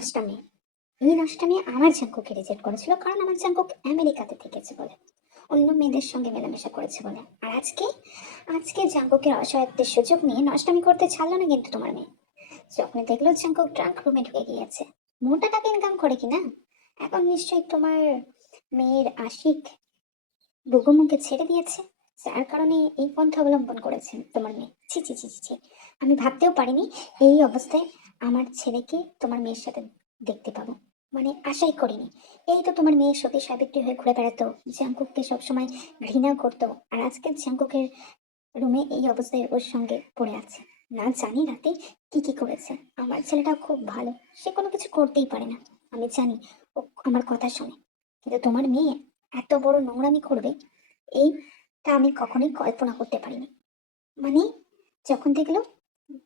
নষ্টামি। এই নষ্টামি আমার জাঙ্কুকে রিজেক্ট করেছিল, কারণ আমার জাঙ্কুক আমেরিকাতে থেকেছে বলে, অন্য মেয়েদের সঙ্গে মেলামেশা করেছে বলে। আর আজকে আজকে জাঙ্কুকের অসহায়ত্বের সুযোগ নিয়ে নষ্টামি করতে ছাড়লো না কিন্তু তোমার মেয়ে। যখন দেখলো জাঙ্কুক ট্রাঙ্ক রুমে ঢুকে গিয়েছে, মোটা টাকা ইনকাম করে কিনা, এখন নিশ্চয়ই তোমার মেয়ের আশিক বুগুমুকে ছেড়ে দিয়েছে, যার কারণে এই পন্থা অবলম্বন করেছেন তোমার মেয়ে। ছি ছি ছি ছি ছি। আমি ভাবতেও পারিনি এই অবস্থায় আমার ছেলেকে তোমার মেয়ের সাথে দেখতে পাবো, মানে আশাই করিনি। এই তো তোমার মেয়ে সতী সাবিত্রী হয়ে ঘুরে বেড়াতো, জাঙ্কুককে সবসময় ঘৃণা করতো, আর আজকে জাঙ্কুকের রুমে এই অবস্থায় ওর সঙ্গে পড়ে আছে। না জানি রাতে কি কি করেছে। আমার ছেলেটা খুব ভালো, সে কোনো কিছু করতেই পারে না, আমি জানি। ও আমার কথা শোনে, কিন্তু তোমার মেয়ে এত বড় নোংরামি করবে এইটা আমি কখনোই কল্পনা করতে পারিনি। মানে যখন দেখলো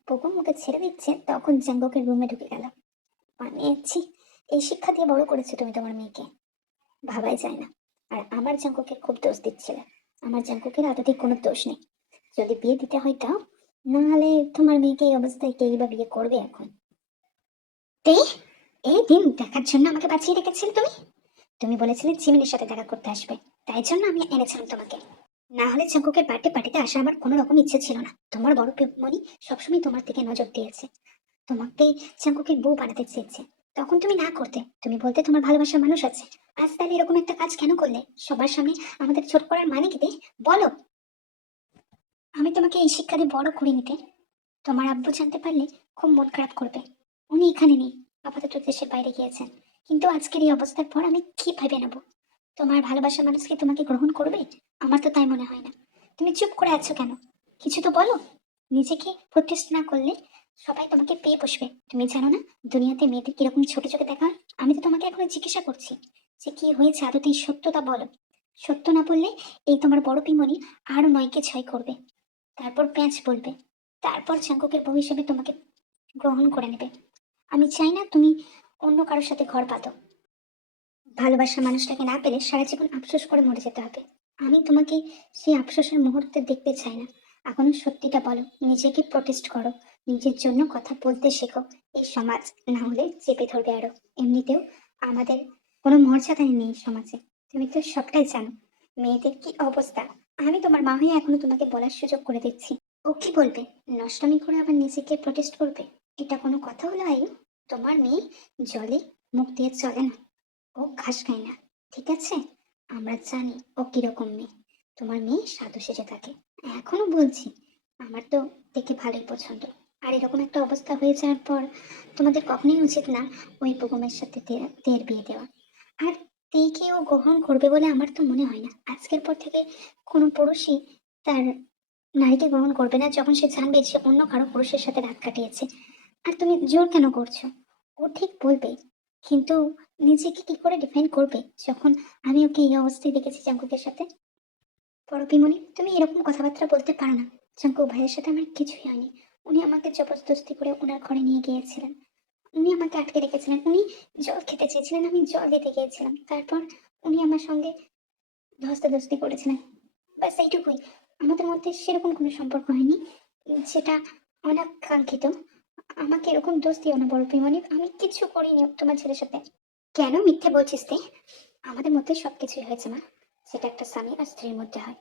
বকুম ওকে ছেড়ে দিচ্ছে, তখন জাঙ্গকের রুমে ঢুকে গেল। মানে ছি, এই শিক্ষা দিয়ে বড় করেছো তুমি তোমার মেয়েকে, ভাবাই যায় না। আর আমার জাঙ্কুকের খুব দোষ দিচ্ছিলে, আমার জাঙ্কুকের আদতে কোনো দোষ নেই। যদি বিয়ে দিতে হয় তাও, না হলে তোমার মেয়েকে এই অবস্থায় কেই বা বিয়ে করবে এখন। তে এই দিন দেখার জন্য আমাকে বাঁচিয়ে রেখেছিলে তুমি। তুমি বলেছিলে জিমিনের সাথে দেখা করতে আসবে, তাই জন্য আমি এনেছিলাম তোমাকে। না হলে জাঙ্কুকের বার্থডে পার্টিতে আসা আমার কোনো রকম ইচ্ছে ছিল না। তোমার বড় মনি সবসময় তোমার দিকে নজর দিয়েছে, তোমাকে জাঙ্কুকের বউ বানাতে চেয়েছে, তখন তুমি না করতে, তুমি বলতে তোমার ভালোবাসার মানুষ আছে। আজ তাহলে এরকম একটা কাজ কেন করলে সবার সামনে আমাদের ছোট করার মানে কি বলো। আমি তোমাকে এই শিক্ষা দিয়ে বড় করে নিতে, তোমার আব্বু জানতে পারলে খুব মন খারাপ করবে। উনি এখানে নেই, আপাতত দেশের বাইরে গিয়েছেন। কিন্তু আজকের এই অবস্থার পর আমি কি ভেবে নেব? তোমার ভালোবাসার মানুষ কি তোমাকে গ্রহণ করবে? আমার তো তাই মনে হয় না। তুমি চুপ করে আছো কেন? কিছু তো বলো। নিজেকে প্রতিষ্ঠা না করলে সবাই তোমাকে পেয়ে বসবে। তুমি জানো না দুনিয়াতে মেয়েদের কিরকম ছোট চোখে দেখা হয়? আমি তো তোমাকে এখন জিজ্ঞাসা করছি যে কি হয়েছে আদতেই সত্যতা বলো। সত্য না বললে এই তোমার বড় পিমনি আরো নয়কে ছয় করবে, তারপর প্যাঁচ বলবে, তারপর চাঙ্কুকের বউ হিসেবে তোমাকে গ্রহণ করে নেবে। আমি চাই না তুমি অন্য কারোর সাথে ঘর পাতো। ভালোবাসার মানুষটাকে না পেলে সারা জীবন আফসোস করে মরে যেতে হবে। আমি তোমাকে সেই আফসোসের মুহূর্তে দেখতে চাই না। এখনো সত্যিটা বলো, নিজেকে প্রটেস্ট করো, নিজের জন্য কথা বলতে শেখো। এই সমাজ না হলে চেপে ধরবে আরো। এমনিতেও আমাদের কোনো মর্যাদাই নেই সমাজে, তুমি তো সবটাই জানো মেয়েদের কি অবস্থা। আমি তোমার মা হয়ে এখনো তোমাকে বলার সুযোগ করে দিচ্ছি। ও কি বলবে? নষ্টমী করে আবার নিজেকে প্রটেস্ট করবে? এটা কোনো কথা হলো আয়ু? তোমার মেয়ে জলে মুখ দিয়ে চলে না, ও ঘাস খায় না, ঠিক আছে? আমরা জানি ও কিরকম মেয়ে। তোমার মেয়ে সাধু সেজে থাকে। এখনো বলছি, আমার তো দেখে ভালোই পছন্দ। আর এরকম একটা অবস্থা হয়ে যাওয়ার পর তোমাদের কখনোই উচিত না ওই বেগমের সাথে তের বিয়ে দেওয়া। আর তেকে ও গ্রহণ করবে বলে আমার তো মনে হয় না। আজকের পর থেকে কোনো পুরুষই তার নারীকে গ্রহণ করবে না যখন সে জানবে সে অন্য কারো পুরুষের সাথে রাত কাটিয়েছে। আর তুমি জোর কেন করছো? ও ঠিক বলবে, কিন্তু নিজেকে কি করে ডিফাইন করবে যখন আমি ওকে এই অবস্থায় দেখেছি জাঙ্কুকের সাথে? পরপিমনি, তুমি এরকম কথাবার্তা বলতে পারো না। জাঙ্কুক ভাইয়ের সাথে আমার কিছুই হয়নি। উনি আমাকে জবরদস্তি করে ওনার ঘরে নিয়ে গিয়েছিলেন, উনি আমাকে আটকে রেখেছিলেন, উনি জল খেতে চেয়েছিলেন, আমি জল দিতে গিয়েছিলাম, তারপর উনি আমার সঙ্গে ধস্তাধস্তি করেছিলেন, ব্যাস এইটুকুই। আমাদের মধ্যে সেরকম কোনো সম্পর্ক হয়নি যেটা অনাকাঙ্ক্ষিত। আমাকে এরকম দোষ দিও না বড় পিমনি, আমি কিছু করিনি তোমার ছেলের সাথে। কেন মিথ্যে বলছিস তে? আমাদের মধ্যে সবকিছুই হয়েছে মা, সেটা একটা স্বামী আর স্ত্রীর মধ্যে হয়,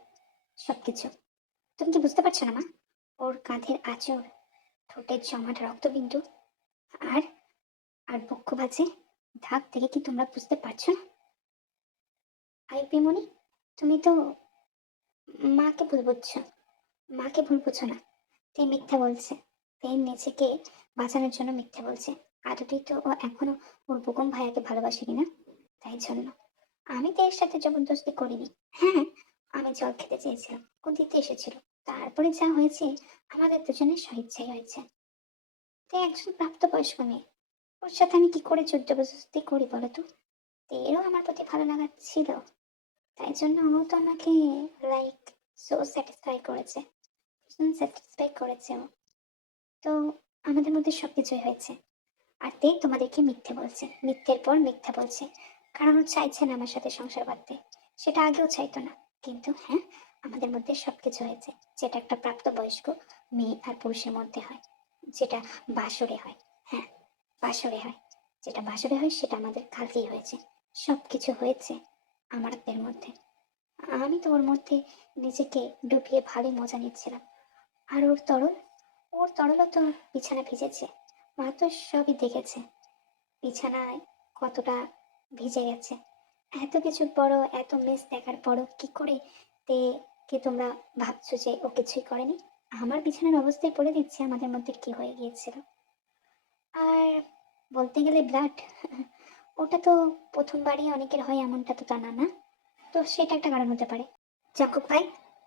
সবকিছু। তুমি কি বুঝতে পারছো না মা? ওর কাঁধের আঁচড়, ঠোঁটের জমাট রক্তবিন্দু, আর আর বক্ষ বাজে দাগ থেকে কি তোমরা বুঝতে পারছো না? আই পিমনি, তুমি তো মাকে ভুল বুঝছো, মাকে ভুল বুঝছো না। তে মিথ্যা বলছে, তে নিজেকে বাঁচানোর জন্য মিথ্যা বলছে। আদতেই তো ও এখনো ওর বুগম ভাইয়াকে ভালোবাসেনি না, তাই জন্য। আমি তো এর সাথে জবরদস্তি করিনি। হ্যাঁ, আমি জল খেতে চেয়েছিলাম, ও দিতে এসেছিল, তারপরে যা হয়েছে আমাদের দুজনের স্বেচ্ছাই হয়েছে। তো একজন প্রাপ্তবয়স্ক মেয়ে, ওর সাথে আমি কি করে জোর জবরদস্তি করি বলো তো? এরও আমার প্রতি ভালো লাগা ছিল, তাই জন্য ও তো আমাকে লাইক সো স্যাটিসফাই করেছে, স্যাটিসফাই করেছে ও। তো আমাদের মধ্যে সবকিছুই হয়েছে। আর তে তোমাদেরকে মিথ্যে বলছে, মিথ্যের পর মিথ্যা বলছে, কারণ ও চাইছে না আমার সাথে সংসার বাঁধতে। সেটা আগেও চাইতো না, কিন্তু হ্যাঁ, আমাদের মধ্যে সবকিছু হয়েছে, যেটা একটা প্রাপ্তবয়স্ক মেয়ে আর পুরুষের মধ্যে হয়, যেটা বাসরে হয়। হ্যাঁ, বাসরে হয়, যেটা বাসরে হয় সেটা আমাদের কালকেই হয়েছে। সব কিছু হয়েছে আমাদের মধ্যে। আমি তো ওর মধ্যে নিজেকে ডুবিয়ে ভালোই মজা নিচ্ছিলাম। আর ওর তরলও তো বিছানা ভিজেছে। মা তো সবই দেখেছে, বিছানায় কতটা ভিজে গেছে। এত কিছুর পরও, এত মিস দেখার পরও কি করে তে কি তোমরা ভাবছো যে ও কিছুই করেনি? আমার বিছানার অবস্থায় বলে দিচ্ছে আমাদের মধ্যে কি হয়ে গিয়েছিল। আর বলতে গেলে ব্লাড, ওটা তো প্রথমবারই অনেকের হয়, এমনটা তো তা না, না? তো সেটা একটা কারণ হতে পারে। জাঙ্কুক ভাই,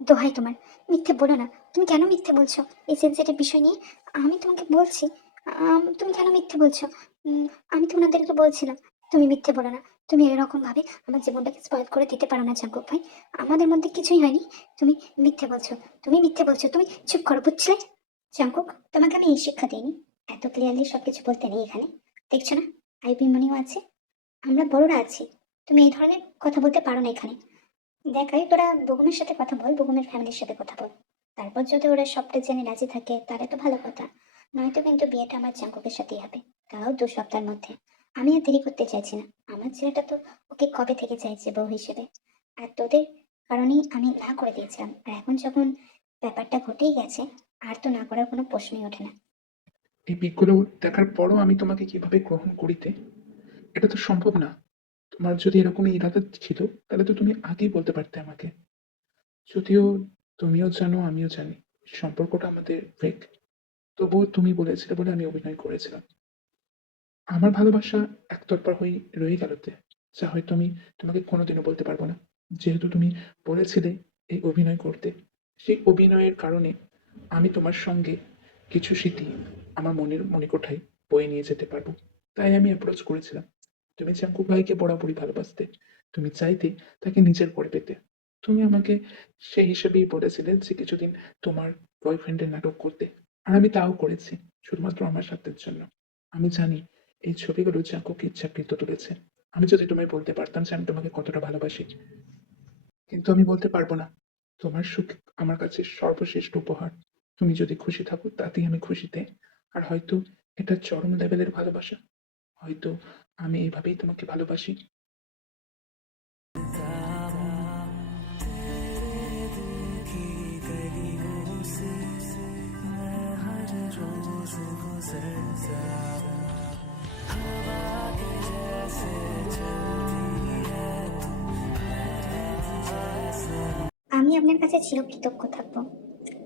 দোহাই তোমার, মিথ্যে বলো না। তুমি কেন মিথ্যে বলছো এই সেন্সিটিভ বিষয় নিয়ে? আমি তোমাকে বলছি, তুমি কেন মিথ্যে বলছো? আমি তো ওনাদেরকে বলছিলাম, তুমি মিথ্যে বলো না। তুমি এরকম ভাবে আমার জীবনটাকে স্পয়েল করে দিতে পারো না জাঙ্কুক ভাই। আমাদের মধ্যে কিছুই হয়নি। তুমি মিথ্যে বলছো, তুমি মিথ্যে বলছো, তুমি চুপ করো, বুঝছিলে? জাঙ্কুক, তোমাকে আমি এই শিক্ষা দিইনি। এত ক্লিয়ারলি সবকিছু বলতে নেই এখানে। দেখছো না, আইপি মানিও আছে, আমরা বড়রা আছি। তুমি এই ধরনের কথা বলতে পারো না এখানে। দেখাই, তোরা বুগুমের সাথে কথা বল, বুগুমের ফ্যামিলির সাথে কথা বল। তারপর যদি ওরা সবটা জেনে রাজি থাকে তাহলে তো ভালো কথা। নয়তো কিন্তু বিয়েটা আমার জাঙ্কুকের সাথেই হবে, তাও 2 সপ্তাহের মধ্যে। আমি আর দেরি করতে চাইছি না। আমার ছেলেটা তো ওকে কবে থেকে চাইছে বউ হিসেবে। আর তোদের কারণেই আমি না করে দিয়েছিলাম, আর এখন যখন ব্যাপারটা ঘটেই গেছে, আর তো না করার কোনো প্রশ্নই ওঠে না। এই পিকগুলো দেখার পরও আমি তোমাকে কিভাবে গ্রহণ করিতে, এটা তো সম্ভব না। তোমার যদি এরকমই ইরাদা ছিল তাহলে তো তুমি আগেই বলতে পারতে আমাকে। যদিও তুমিও জানো আমিও জানি সম্পর্কটা আমাদের ফেক, তবুও তুমি বলেছিলে বলে আমি অভিনয় করেছিলাম। আমার ভালোবাসা একতরফা হয়ে রয়ে গেলতে, যা হয়তো আমি তোমাকে কোনোদিনও বলতে পারবো না। যেহেতু তুমি বলেছিলে এই অভিনয় করতে, সেই অভিনয়ের কারণে আমি তোমার সঙ্গে কিছু স্মৃতি আমার মনের মণিকোঠায় বয়ে নিয়ে যেতে পারবো। তাই আমি অ্যাপ্রোচ করেছিলাম। তুমি চাঙ্কু ভাইকে বরাবরই ভালোবাসতে, তুমি চাইতে তাকে নিজের করে পেতে। তুমি আমাকে সেই হিসেবেই বলেছিলে যে কিছুদিন তোমার বয়ফ্রেন্ডের নাটক করতে, আর আমি তাও করেছি, শুধুমাত্র আমার স্বার্থের জন্য। আমি জানি এই ছবিগুলো চাঙ্কুকে ইচ্ছাকৃত তুলেছে। আমি যদি তোমায় বলতে পারতাম যে আমি তোমাকে কতটা ভালোবাসি, কিন্তু আমি বলতে পারবো না। তোমার সুখ আমার কাছে সর্বশ্রেষ্ঠ উপহার। তুমি যদি খুশি থাকো তাতেই আমি খুশিতে। আর হয়তো এটা চরম লেভেলের ভালোবাসা। হয়তো আমি এইভাবেই তোমাকে ভালোবাসি। আমি আপনার কাছে চিরকৃতজ্ঞ থাকবো।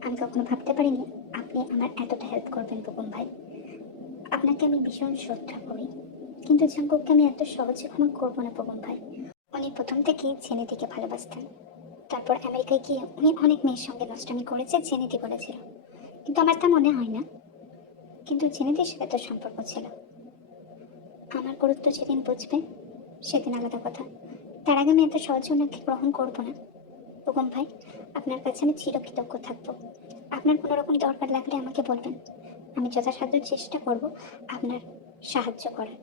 আমি কখনো ভাবতে পারিনি আপনি আমার এতটা হেল্প করবেন বুকুম ভাই। আপনাকে আমি ভীষণ শ্রদ্ধা করি, কিন্তু জাঙ্কুককে আমি এত সহজে ক্ষমা করবো না বুকুম ভাই। উনি প্রথম থেকেই জেনেদিকে ভালোবাসতেন। তারপর আমেরিকায় গিয়ে উনি অনেক মেয়ের সঙ্গে নষ্টামি করেছে, জেনেদি বলেছিল। কিন্তু আমার তা মনে হয় না। কিন্তু জেনেদির সাথে তো সম্পর্ক ছিল। আমার গুরুত্ব যেদিন বুঝবে সেদিন আলাদা কথা। তার আগে আমি এত সহজে ওনাকে গ্রহণ করবো না। বুকুম ভাই, আপনার কাছে আমি চিরকৃতজ্ঞ থাকবো। আপনার কোনো রকম দরকার লাগলে আমাকে বলবেন। আমি যথাসাধ্য চেষ্টা করব আপনার সাহায্য করার।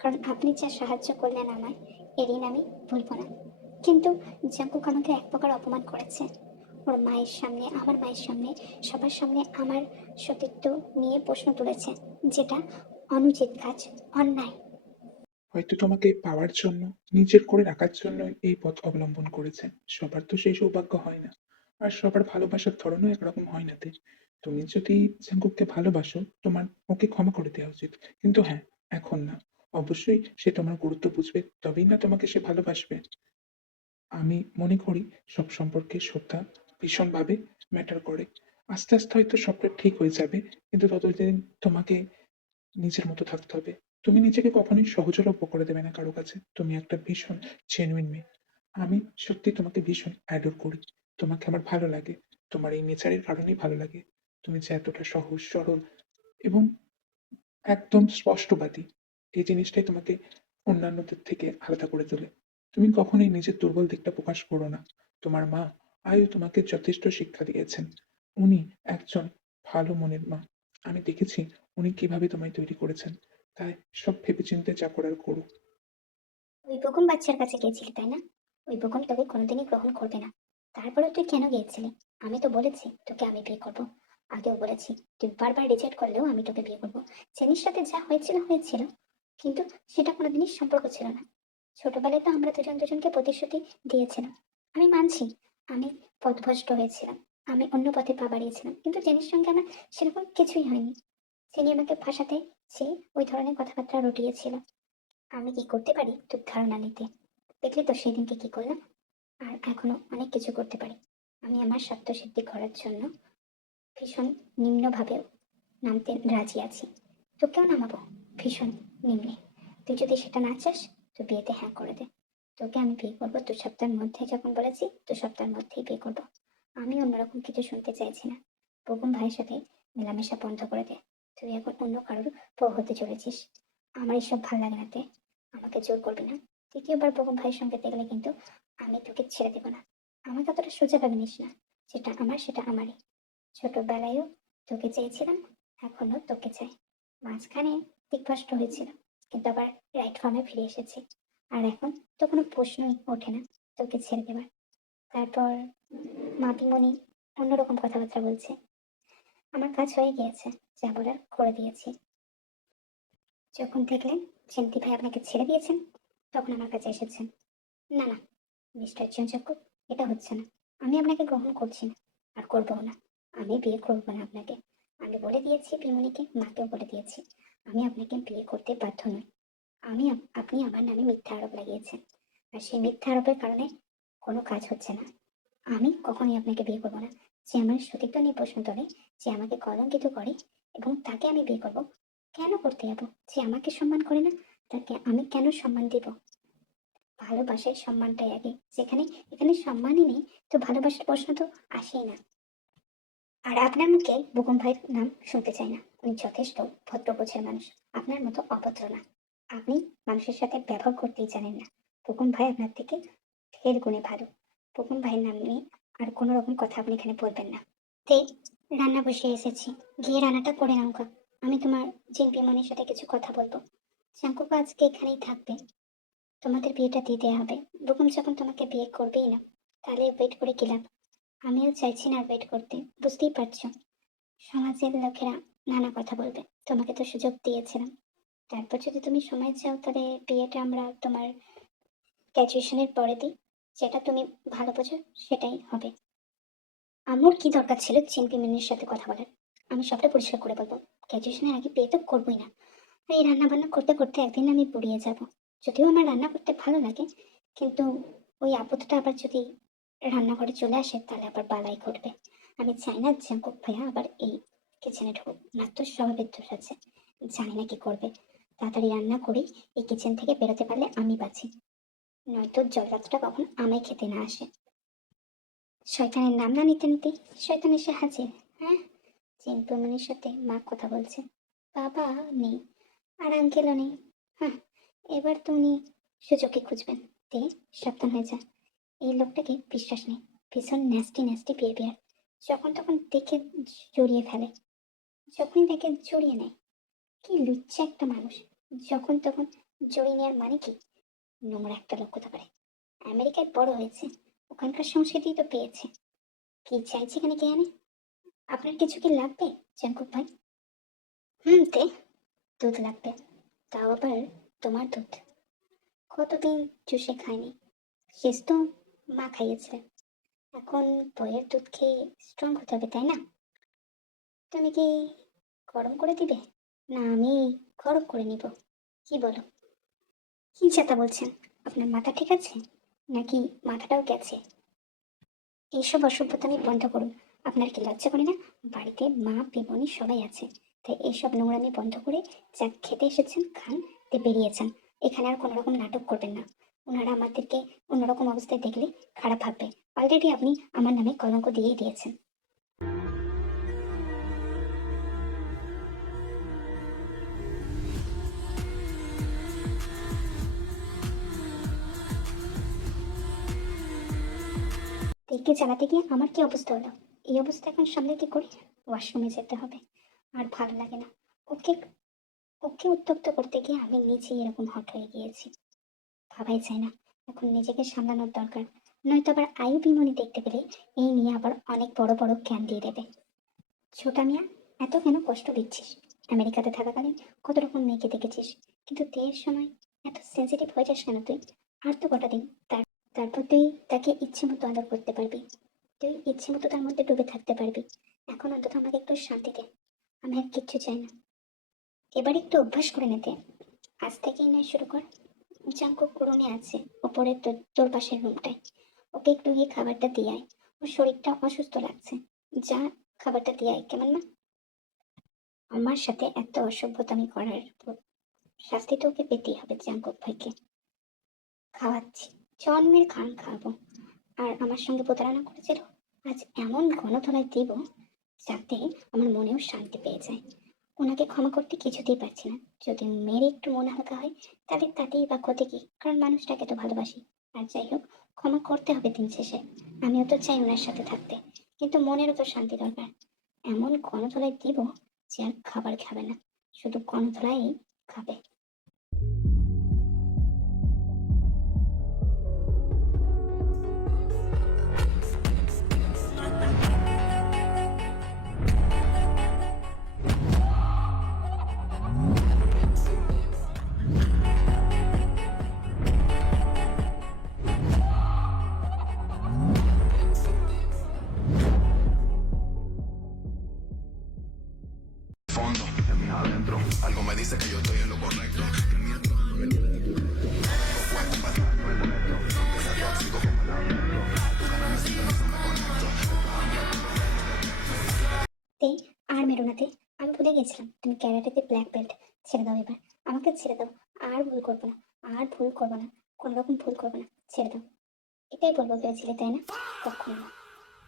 কারণ আপনি যা সাহায্য করলেন আমায়, এ ঋণ আমি ভুলব না। কিন্তু জাঙ্কুক আমাকে এক প্রকার অপমান করেছে। ওর মায়ের সামনে, আমার মায়ের সামনে, সবার সামনে আমার সতীত্ব নিয়ে প্রশ্ন তুলেছে, যেটা অনুচিত কাজ, অন্যায়। হয়তো তোমাকে পাওয়ার জন্য, নিজের করে রাখার জন্য এই পথ অবলম্বন করেছে। সবার তো সেই সৌভাগ্য হয় না, আর সবার ভালোবাসার ধরনও একরকম হয় না। তুমি যদি জাঙ্কুককে ভালোবাসো, তোমার ওকে ক্ষমা করে দেওয়া উচিত। কিন্তু হ্যাঁ, এখন না। অবশ্যই সে তোমার গুরুত্ব বুঝবে, তবেই না তোমাকে সে ভালোবাসবে। আমি মনে করি সব সম্পর্কে শ্রদ্ধা ভীষণভাবে ম্যাটার করে। আস্তে আস্তে হয়তো সবটা ঠিক হয়ে যাবে, কিন্তু ততদিন তোমাকে নিজের মতো থাকতে হবে। তুমি নিজেকে কখনোই সহজলভ্য করে দেবে না কারো কাছে। তুমি একটা ভীষণ জেনুইন মেয়ে। আমি সত্যি তোমাকে ভীষণ অ্যাডোর করি। তোমাকে আমার ভালো লাগে। তোমার এই নেচারের কারণেই ভালো লাগে। তুমি যে এতটা সহজ সরল এবং একদম স্পষ্টবাদী, এই জিনিসটাই তোমাকে অন্যান্যদের থেকে আলাদা করে তোলে। তুমি কখনোই নিজের দুর্বল দিকটা প্রকাশ করো না। তোমার মা আয়ু তোমাকে যথেষ্ট শিক্ষা দিয়েছেন। উনি একজন ভালো মনের মা। আমি দেখেছি উনি কিভাবে তোমায় তৈরি করেছেন। তাই সব ভেবেচিন্তে যা করার করো। ওই বোকম বাচ্চার কাছে গিয়েছিলি তাই না? ওই বোকম তোকে কোনোদিনই গ্রহণ করবে না। তারপরে তুই কেন গিয়েছিলি? আমি তো বলেছি তোকে আমি বিয়ে করবো। আগেও বলেছি, তুই বারবার রিজেক্ট করলেও আমি তোকে বিয়ে করবো। জেনির সাথে যা হয়েছিল হয়েছিল। কিন্তু সেটা কোনোদিনই সম্পর্ক ছিল না। ছোটবেলায় তো আমরা দুজন দুজনকে প্রতিশ্রুতি দিয়েছিলাম। আমি মানছি, আমি পথভ্রষ্ট হয়েছিলাম। আমি অন্য পথে পা বাড়িয়েছিলাম। কিন্তু জেনির সঙ্গে আমার সেরকম কিছুই হয়নি। জেনি আমাকে ফাঁসাতে চেয়ে ওই ধরনের কথাবার্তা রটিয়েছিল। আমি কি করতে পারি তোর ধারণা নিতে? দেখলি তো সেদিনকে কি করলাম? আর এখনো অনেক কিছু করতে পারি। আমি আমার স্বার্থসিদ্ধি করার জন্য ভীষণ নিম্নভাবেও নামতে রাজি আছি। তোকেও নামাবো ভীষণ নিম্নে। তুই যদি সেটা না চাস তো বিয়েতে হ্যাঁ করে দে। তোকে আমি বিয়ে করবো 2 সপ্তাহের মধ্যে, যখন বলেছি 2 সপ্তাহের মধ্যেই বিয়ে করবো। আমি অন্যরকম কিছু শুনতে চাইছি না। বকুম ভাইয়ের সাথে মেলামেশা বন্ধ করে দে। তুই এখন অন্য কারোর বউ হতে চলেছিস। আমার এসব ভাল লাগে না তে। আমাকে জোর করবি না। দ্বিতীয়বার বকুম ভাইয়ের সঙ্গে দেখলে কিন্তু আমি তোকে ছেড়ে দেবো না। আমাকে অতটা সোজা ভাবে নিস না। যেটা আমার সেটা আমারই। ছোটবেলায়ও তোকে চেয়েছিলাম, এখনো তোকে চাই। মাঝখানে দিকভ্রষ্ট হয়েছিল, কিন্তু আবার রাইট ফর্মে ফিরে এসেছি। আর এখন তো কোনো প্রশ্নই ওঠে না তোকে ছেড়ে দেবার। তারপর মাপিমণি অন্যরকম কথাবার্তা বলছে। আমার কাজ হয়ে গিয়েছে, যা বলার করে দিয়েছি। যখন দেখলেন চিন্তি ভাই আপনাকে ছেড়ে দিয়েছেন, তখন আমার কাছে এসেছেন। না না মিস্টার চঞ্চক্য, এটা হচ্ছে না। আমি আপনাকে গ্রহণ করছি না, আর করবো না। আমি বিয়ে করবো না আপনাকে। আমি বলে দিয়েছি পিমনিকে, মাকেও বলে দিয়েছি, আমি আপনাকে বিয়ে করতে বাধ্য নই। আপনি আমার নামে মিথ্যা আরোপ লাগিয়েছেন, আর সেই মিথ্যা আরোপের কারণে কোনো কাজ হচ্ছে না। আমি কখনোই আপনাকে বিয়ে করবো না। যে আমার সতীত্ব নিয়ে প্রশ্ন তোলে, যে আমাকে কলঙ্কিত করে, এবং তাকে আমি বিয়ে করবো কেন করতে যাবো? যে আমাকে সম্মান করে না, তাকে আমি কেন সম্মান দিব? ভালোবাসার সম্মানটাই আগে। যেখানে এখানে সম্মানই নেই, তো ভালোবাসার প্রশ্ন তো আসেই না। আর আপনার মুখে বুকুম ভাইয়ের নাম শুনতে চাই না। উনি যথেষ্ট ভদ্র গোছের মানুষ, আপনার মতো অভদ্র না। আপনি মানুষের সাথে ব্যবহার করতেই জানেন না। বুকুম ভাই আপনার থেকে ঢের গুণে ভালো। বুকুম ভাইয়ের নাম নিয়ে আর কোনো রকম কথা আপনি এখানে বলবেন না। তে, রান্না বসিয়ে এসেছি, গিয়ে রান্নাটা করে নাও গা। আমি তোমার জিনপি মনির সাথে কিছু কথা বলবো। চাঙ্কুকা আজকে এখানেই থাকবে। তোমাদের বিয়েটা দিতে হবে। বুকুম যখন তোমাকে বিয়ে করবেই না, তাহলে ওয়েট করে কি লাভ? আমিও চাইছি না ওয়েট করতে, বুঝতেই পারছো। সমাজের লোকেরা নানা কথা বলবে। তোমাকে তো সুযোগ দিয়েছিলাম। তারপর যদি তুমি সময় চাও, তাহলে বিয়েটা আমরা তোমার গ্র্যাজুয়েশনের পরে দিই। যেটা তুমি ভালো বোঝো সেটাই হবে। আমার কি দরকার ছিল চিম্পি মিনির সাথে কথা বলার? আমি সবটা পরিষ্কার করে বলবো, গ্র্যাজুয়েশনের আগে বিয়ে তো করবোই না। আর এই রান্না বান্না করতে করতে একদিন আমি বুড়িয়ে যাব। যদিও আমার রান্না করতে ভালো লাগে, কিন্তু ওই আপদটা আবার যদি রান্নাঘরে চলে আসে, তাহলে আবার বালাই ঘটবে। আমি চাই না জাঙ্কুক ভাইয়া আবার এই কিচেনে ঢুকুক। ওনার তো স্বভাবের দোষ আছে, জানি না কি করবে। তাড়াতাড়ি রান্না করি, এই কিচেন থেকে বেরোতে পারলে আমি বাঁচি, নয়তো জলরাতটা কখন আমায় খেতে না আসে। শয়তানের নাম না নিতে নিতে শয়তান এসে হাজির। হ্যাঁ, চিন্টুমনির সাথে মা কথা বলছে, বাবা নেই, আর আঙ্কেলও নেই। হ্যাঁ, এবার তো উনি সুযোগই খুঁজবেন। তে, সাবধান হয়ে যা। এই লোকটাকে বিশ্বাস নেই, ভীষণ ন্যাস্টি ন্যাস্টি বিহেভিয়ার। যখন তখন দেখে জড়িয়ে ফেলে, যখনই দেখে জড়িয়ে নেয়। কি লুচ্চা একটা মানুষ! যখন তখন জড়িয়ে নেওয়ার মানে কি? নোংরা একটা লোক হতে পারে। আমেরিকায় বড় হয়েছে, ওখানকার সংস্কৃতি তো পেয়েছে। কি চাইছে এখানে কে জানে? আপনার কিছু কি লাগবে জাঙ্কুক ভাই? তে, দুধ লাগবে। তাও আবার তোমার দুধ। কতদিন চুষে খায়নি। শেষ তো মা খাইয়েছিলেন। এখন বইয়ের দুধ খেয়ে স্ট্রং হতে হবে, তাই না? তুমি কি গরম করে দিবে, না আমি গরম করে নিব? কি বলো? কি চাতা বলছেন? আপনার মাথা ঠিক আছে, নাকি মাথাটাও গেছে? এইসব অসভ্যতামি বন্ধ করুন। আপনার কি লজ্জা করে না? বাড়িতে মা পিবনি সবাই আছে, তাই এইসব নোংরামি বন্ধ করে যা খেতে এসেছেন খান, দিয়ে বেরিয়েছেন। এখানে আর কোনো রকম নাটক করবেন না। ওনারা আমাদেরকে অন্যরকম অবস্থায় দেখলে খারাপ ভাববে। অলরেডি আপনি আমার নামে কলঙ্ক দিয়েই দিয়েছেন। দেখতে চালাতে গিয়ে আমার কি অবস্থা হলো? এই অবস্থা এখন সামলে কি করি? ওয়াশরুমে যেতে হবে। আর ভালো লাগে না। ওকে ওকে উত্তক্ত করতে গিয়ে আমি নিজেই এরকম হট হয়ে গিয়েছি। ভাবাই যায় না। এখন নিজেকে সামলানোর দরকার, নয়তো আবার আয়ু বিমনি দেখতে পেলে এই নিয়ে আবার অনেক বড় বড় জ্ঞান দিয়ে দেবে। ছোটা মিয়া, এত কেন কষ্ট দিচ্ছিস? আমেরিকাতে থাকাকালীন কত রকম মেয়েকে দেখেছিস, কিন্তু বিয়ের সময় এত সেন্সিটিভ হয়ে যাস কেন তুই? আর তো কটা দিন, তারপর তুই তাকে ইচ্ছে মতো আদর করতে পারবি, তুই ইচ্ছে মতো তার মধ্যে ডুবে থাকতে পারবি। এখন অন্তত আমাকে একটু শান্তি দে, আমি আর কিচ্ছু চাই না। এবার একটু অভ্যাস করে নিতে, আজ থেকেই নয় শুরু কর। জাঙ্কুক রুমে আছে, ওপরে তোর পাশের রুমটায়। ওকে একটু গিয়ে খাবারটা দিয়ে আয়, ওর শরীরটা অসুস্থ লাগছে। যা, খাবারটা দিয়ে আয়, কেমন না? আমার সাথে এত অসভ্যতামি করার শাস্তি তো ওকে পেতেই হবে। জাঙ্কুক ভাইকে খাওয়াচ্ছি, জন্মের খান খাওয়াবো। আর আমার সঙ্গে প্রতারণা করেছিল, আজ এমন গণধোলাই দিব যাতে আমার মনেও শান্তি পেয়ে যায়। ওনাকে ক্ষমা করতে কিছুতেই পারছি না। যদি মেয়ের একটু মন হালকা হয় তাহলে তাতেই বা ক্ষতি কি, কারণ মানুষটাকে তো ভালোবাসি। আর যাই হোক, ক্ষমা করতে হবে দিন শেষে। আমিও তো চাই ওনার সাথে থাকতে, কিন্তু মনেরও তো শান্তি দরকার। এমন গণধোলাই দিব যে আর খাবার খাবে না, শুধু গণধোলাই খাবে। Fondo, en mí adentro, algo me dice que yo estoy en lo correcto. তে, আর মেরো না তে। আমি ভুলে গেছিলাম তুমি ক্যারাটেতে ব্ল্যাক বেল্ট। ছেড়ে দাও এবার, আমাকে ছেড়ে দাও। আর ভুল করবো না, আর ভুল করবো না, কোনো রকম ভুল করবো না, ছেড়ে দাও। এটাই বলবো ভেবেছিলে তাই না? কখনো না।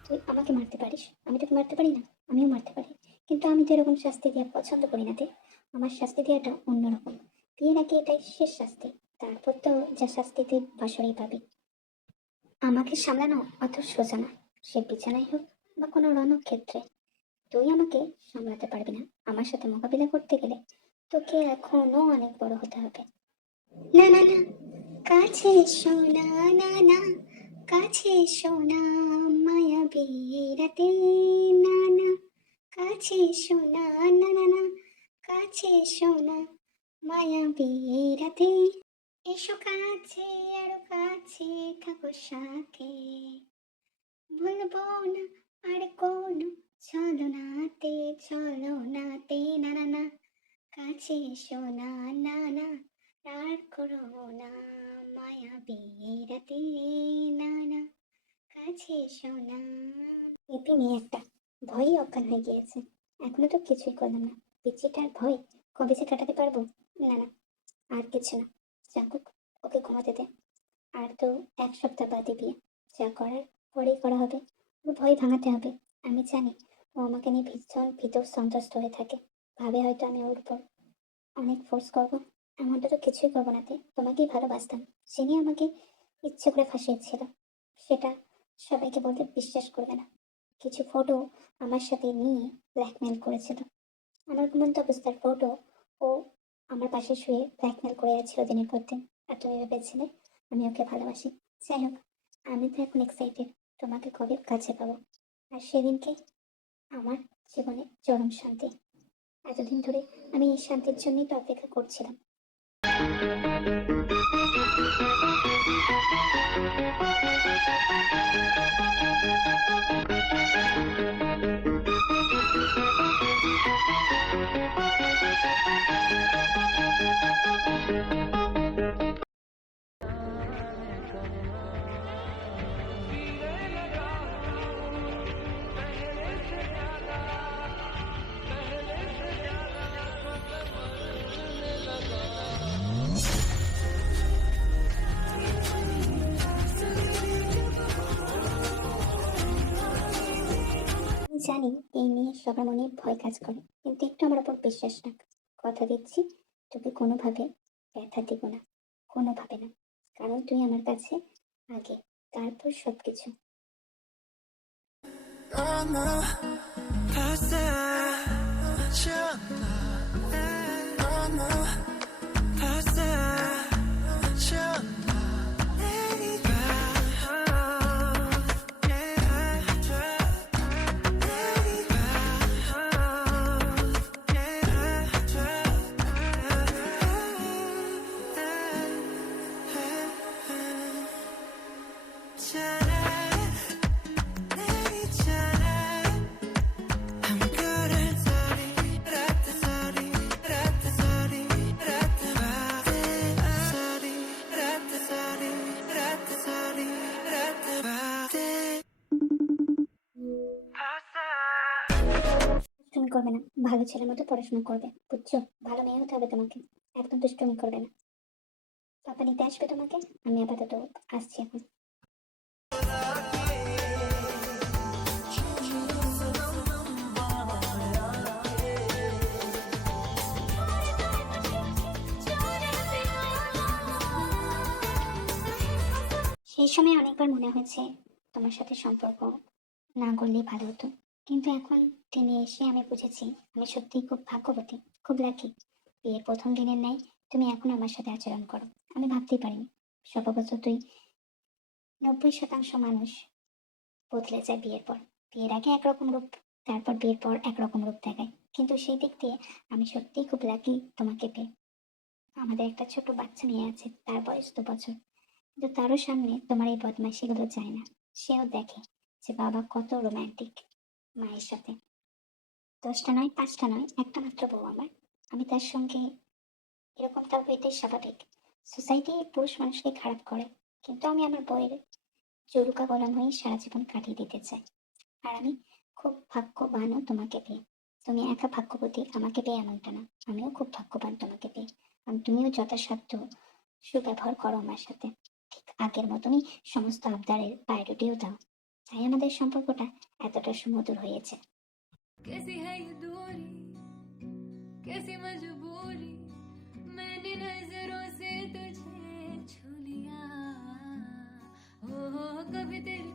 তুই আমাকে মারতে পারিস, আমি তোকে মারতে পারি না? আমিও মারতে পারি, কিন্তু আমি তো এরকম শাস্তি দেওয়া পছন্দ করি না তে। আমার শাস্তি দেওয়াটা অন্যরকম। বিয়ে নাকি এটাই শেষ শাস্তি, তারপর তো যা শাস্তি তুই বাসরেই পাবি। আমাকে সামলানো অত সোজা না, সে বিছানায় হোক বা কোনো রণক্ষেত্রে। তুই আমাকে সামলাতে পারবি না। আমার সাথে মোকাবিলা করতে গেলে তোকে এখনো অনেক বড় হতে হবে। না না না, কাছে এসো না, না না, কাছে এসো না, মায়াবী রাতে। না না, কাছে এসো না, না না না, কাছে এসো না, মায়াবী রাতে। এসো কাছে, আরো কাছে থাকো সাথে, ভুলবো না আর কোনো ছলনাতে, ছলনাতে। না না না, কাছে এসো না, না না, আর করো না, মায়াবী রাতে। না না, কাছে এসো না। এতে মেয়ে একটা ভয়ই অজ্ঞান হয়ে গিয়েছে। এখনো তো কিছুই করলাম না, পিচিটার ভয় কবে যে কাটাতে পারবো। না না, আর কিছু না। জাঙ্কুক, ওকে ঘুমাতে দে। আর তো 1 সপ্তাহ বাদে বিয়ে, যা করার পরেই করা হবে। ওর ভয় ভাঙাতে হবে। আমি জানি ও আমাকে নিয়ে ভীষণ ভীত সন্ত্রস্ত হয়ে থাকে, ভাবে হয়তো আমি ওর উপর অনেক ফোর্স করবো। এমনটা তো কিছুই করবো না তে, তোমাকেই ভালোবাসতাম। যিনি আমাকে ইচ্ছে করে ফাঁসিয়েছিল, সেটা সবাইকে বলতে বিশ্বাস করবে না। কিছু ফটো আমার সাথে নিয়ে ব্ল্যাকমেল করেছিল, আমার ঘুমন্ত অবস্থার ফটো ও আমার পাশে শুয়ে ব্ল্যাকমেল করে যাচ্ছিল দিনের পর দিন। আর তুমি ভেবেছিলে আমি ওকে ভালোবাসি। যাই হোক, আমি তো এখন এক্সাইটেড তোমাকে কবে কাছে পাবো, আর সেদিনকে আমার জীবনে চরম শান্তি। এতদিন ধরে আমি এই শান্তির জন্যই তো অপেক্ষা করছিলাম। আমি জানি এই নিয়ে সবার মনে ভয় কাজ করে, কিন্তু একটু আমার উপর বিশ্বাস রাখ। কথা দিচ্ছি তোকে কোনোভাবে ব্যথা দিব না, কোনোভাবে না। কারণ তুই আমার কাছে আগে, তারপর সবকিছু। দুষ্টুমি করবে না, ভালো ছেলের মতো পড়াশোনা করবে, বুঝছো? ভালো মেয়ে হতে হবে তোমাকে, একদম দুষ্টুমি করবে না। পাপা নিতে আসবে তোমাকে। আমি আপাতত আসছি এখন। সেই সময় অনেকবার মনে হয়েছে তোমার সাথে সম্পর্ক না করলেই ভালো হতো, কিন্তু এখন দিনে এসে আমি বুঝেছি আমি সত্যিই খুব ভাগ্যবতী, খুব লাকি। বিয়ের প্রথম দিনের ন্যায় তুমি এখন আমার সাথে আচরণ করো। আমি ভাবতেই পারিনি স্বভাবতই 90% মানুষ বদলে যায় বিয়ের পর। বিয়ের আগে একরকম রূপ, তারপর বিয়ের পর একরকম রূপ দেখায়। কিন্তু সেই দিক দিয়ে আমি সত্যিই খুব লাকি তোমাকে পেয়ে। আমাদের একটা ছোট বাচ্চা মেয়ে আছে, তার বয়স 2 বছর, কিন্তু তারও সামনে তোমার এই বদমাইশিগুলো যায় না। সেও দেখে যে বাবা কত রোমান্টিক মায়ের সাথে। 10টা নয়, 5টা নয়, একটা মাত্র বউ আমার। আমি তার সঙ্গে এরকমটাও এটাই স্বাভাবিক। সোসাইটি পুরুষ মানুষকে খারাপ করে, কিন্তু আমি আমার বউয়ের জরুকা গোলাম হয়ে সারা জীবন কাটিয়ে দিতে চাই। আর আমি খুব ভাগ্যবানও তোমাকে পেয়ে। তুমি একা ভাগ্যবতী আমাকে পেয়ে এমনটা না, আমিও খুব ভাগ্যবান তোমাকে পেয়ে। কারণ তুমিও যথাসাধ্য সুব্যবহার করো আমার সাথে, ঠিক আগের মতনই সমস্ত আবদারের প্রায়োরিটিও দাও। তাই আমাদের সম্পর্কটা এতটা সুমধুর হয়েছে। कैसी है ये दूरी, कैसी मजबूरी, मैंने नजरों से तुझे छू लिया। हो कभी तेरी